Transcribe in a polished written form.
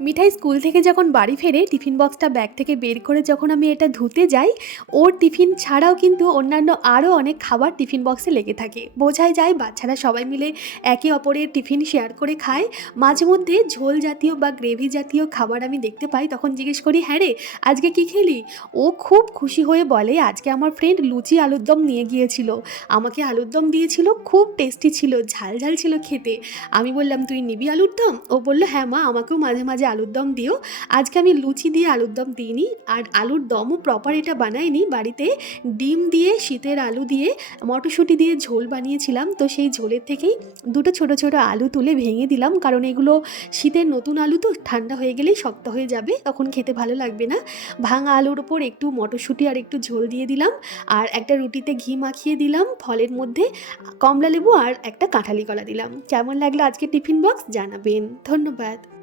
মিঠাই school থেকে যখন বাড়ি ফেরে টিফিন বক্সটা ব্যাগ থেকে বের করে যখন আমি এটা ধুতে যাই, ওর টিফিন ছাড়াও কিন্তু অন্যান্য আরও অনেক খাবার টিফিন বক্সে লেগে থাকে। বোঝাই যায় বাচ্চারা সবাই মিলে একে অপরের টিফিন শেয়ার করে খায়। মাঝে মধ্যে ঝোল জাতীয় বা গ্রেভি জাতীয় খাবার আমি দেখতে পাই, তখন জিজ্ঞেস করি, হ্যাঁ রে আজকে কী খেলি? ও খুব খুশি হয়ে বলে, আজকে আমার ফ্রেন্ড লুচি আলুর দম নিয়ে গিয়েছিল, আমাকে আলুর দম দিয়েছিল, খুব টেস্টি ছিল, ঝাল ঝাল ছিল খেতে। আমি বললাম, তুই নিবি আলুর দম? ও বললো, হ্যাঁ মা, আমাকেও মাঝে মাঝে আলুর দম দিও। আজকে আমি লুচি দিয়ে আলুর দম দিইনি, আর আলুর দমও প্রপার এটা বানাইনি, বাড়িতে ডিম দিয়ে, শীতের আলু দিয়ে, মটরশুঁটি দিয়ে ঝোল বানিয়েছিলাম। তো সেই ঝোলের থেকেই দুটো ছোট ছোট আলু তুলে ভেঙে দিলাম, কারণ এগুলো শীতের নতুন আলু, তো ঠান্ডা হয়ে গেলেই শক্ত হয়ে যাবে, তখন খেতে ভালো লাগবে না। ভাঙা আলুর ওপর একটু মটরশুঁটি আর একটু ঝোল দিয়ে দিলাম, আর একটা রুটিতে ঘি মাখিয়ে দিলাম, ফলের মধ্যে কমলা লেবু আর একটা কাঁঠালি কলা দিলাম। কেমন লাগলো আজকে টিফিন বক্স জানাবেন। ধন্যবাদ।